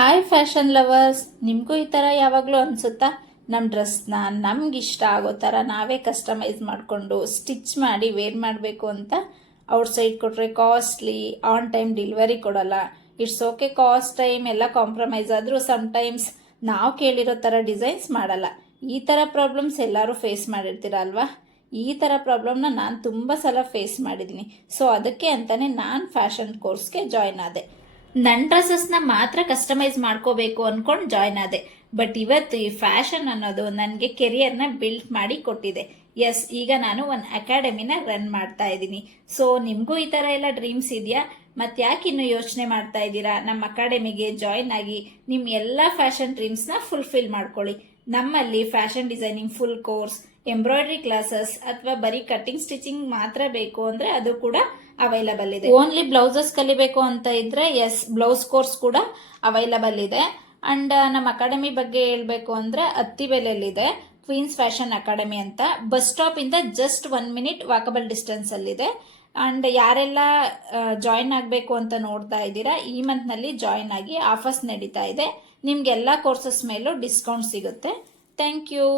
Hi fashion lovers, ನಿಮಗೂ ಈ ಥರ ಯಾವಾಗಲೂ ಅನಿಸುತ್ತಾ? ನಮ್ಮ ಡ್ರೆಸ್ನ ನಮ್ಗೆ ಇಷ್ಟ ಆಗೋ ಥರ ನಾವೇ ಕಸ್ಟಮೈಸ್ ಮಾಡಿಕೊಂಡು ಸ್ಟಿಚ್ ಮಾಡಿ ವೇರ್ ಮಾಡಬೇಕು ಅಂತ. ಔಟ್ಸೈಡ್ ಕೊಟ್ಟರೆ ಕಾಸ್ಟ್ಲಿ, ಆನ್ ಟೈಮ್ ಡೆಲಿವರಿ ಕೊಡಲ್ಲ. ಇಟ್ಸ್ ಓಕೆ, ಕಾಸ್ಟ್ ಟೈಮ್ ಎಲ್ಲ ಕಾಂಪ್ರಮೈಸ್ ಆದರೂ ಸಮ್ಟೈಮ್ಸ್ ನಾವು ಕೇಳಿರೋ ಥರ ಡಿಸೈನ್ಸ್ ಮಾಡಲ್ಲ. ಈ ಥರ ಪ್ರಾಬ್ಲಮ್ಸ್ ಎಲ್ಲರೂ ಫೇಸ್ ಮಾಡಿರ್ತೀರ ಅಲ್ವಾ? ಈ ಥರ ಪ್ರಾಬ್ಲಮ್ನ ನಾನು ತುಂಬ ಸಲ ಫೇಸ್ ಮಾಡಿದ್ದೀನಿ. ಸೊ ಅದಕ್ಕೆ ಅಂತಲೇ ನಾನು ಫ್ಯಾಷನ್ ಕೋರ್ಸ್ಗೆ ಜಾಯ್ನ್ ಆದೆ. ನನ್ನ ಡ್ರೆಸ್ಸಸ್ನ ಮಾತ್ರ ಕಸ್ಟಮೈಸ್ ಮಾಡ್ಕೋಬೇಕು ಅಂದ್ಕೊಂಡು ಜಾಯ್ನ್ ಆದೆ. ಬಟ್ ಇವತ್ತು ಈ ಫ್ಯಾಷನ್ ಅನ್ನೋದು ನನಗೆ ಕೆರಿಯರ್ನ ಬಿಲ್ಡ್ ಮಾಡಿ ಕೊಟ್ಟಿದೆ. ಎಸ್, ಈಗ ನಾನು ಒಂದು ಅಕಾಡೆಮಿನ ರನ್ ಮಾಡ್ತಾ ಇದ್ದೀನಿ. ಸೊ ನಿಮಗೂ ಈ ಥರ ಎಲ್ಲ ಡ್ರೀಮ್ಸ್ ಇದೆಯಾ? ಮತ್ತೆ ಯಾಕೆ ಇನ್ನೂ ಯೋಚನೆ ಮಾಡ್ತಾ ಇದ್ದೀರಾ? ನಮ್ಮ ಅಕಾಡೆಮಿಗೆ ಜಾಯ್ನ್ ಆಗಿ ನಿಮ್ಮ ಎಲ್ಲ ಫ್ಯಾಷನ್ ಡ್ರೀಮ್ಸ್ನ ಫುಲ್ಫಿಲ್ ಮಾಡ್ಕೊಳ್ಳಿ. ನಮ್ಮಲ್ಲಿ fashion designing full course, embroidery classes ಅಥವಾ ಬರೀ ಕಟ್ಟಿಂಗ್ ಸ್ಟಿಚಿಂಗ್ ಮಾತ್ರ ಬೇಕು ಅಂದ್ರೆ ಅದು ಕೂಡ ಅವೈಲಬಲ್ ಇದೆ. ಓನ್ಲಿ ಬ್ಲೌಸಸ್ ಕಲಿಬೇಕು ಅಂತ ಇದ್ರೆ ಎಸ್, ಬ್ಲೌಸ್ ಕೋರ್ಸ್ ಕೂಡ ಅವೈಲಬಲ್ ಇದೆ. ಅಂಡ್ ನಮ್ಮ ಅಕಾಡೆಮಿ ಬಗ್ಗೆ ಹೇಳ್ಬೇಕು ಅಂದ್ರೆ ಅತ್ತಿಬೆಲೆಯಲ್ಲಿದೆ ಕ್ವೀನ್ಸ್ ಫ್ಯಾಷನ್ ಅಕಾಡೆಮಿ ಅಂತ. ಬಸ್ ಸ್ಟಾಪ್ ಇಂದ ಜಸ್ಟ್ 1 ಮಿನಿಟ್ ವಾಕಬಲ್ ಡಿಸ್ಟೆನ್ಸ್ ಅಲ್ಲಿದೆ. ಅಂಡ್ ಯಾರೆಲ್ಲ ಜಾಯಿನ್ ಆಗಬೇಕು ಅಂತ ನೋಡ್ತಾ ಇದ್ದೀರಾ, ಈ ಮಂತ್ ನಲ್ಲಿ ಜಾಯಿನ್ ಆಗಿ. ಆಫರ್ಸ್ ನಡೀತಾ ಇದೆ. ನಿಮ್ಗೆಲ್ಲ ಕೋರ್ಸಸ್ ಮೇಲೂ ಡಿಸ್ಕೌಂಟ್ ಸಿಗುತ್ತೆ. Thank you.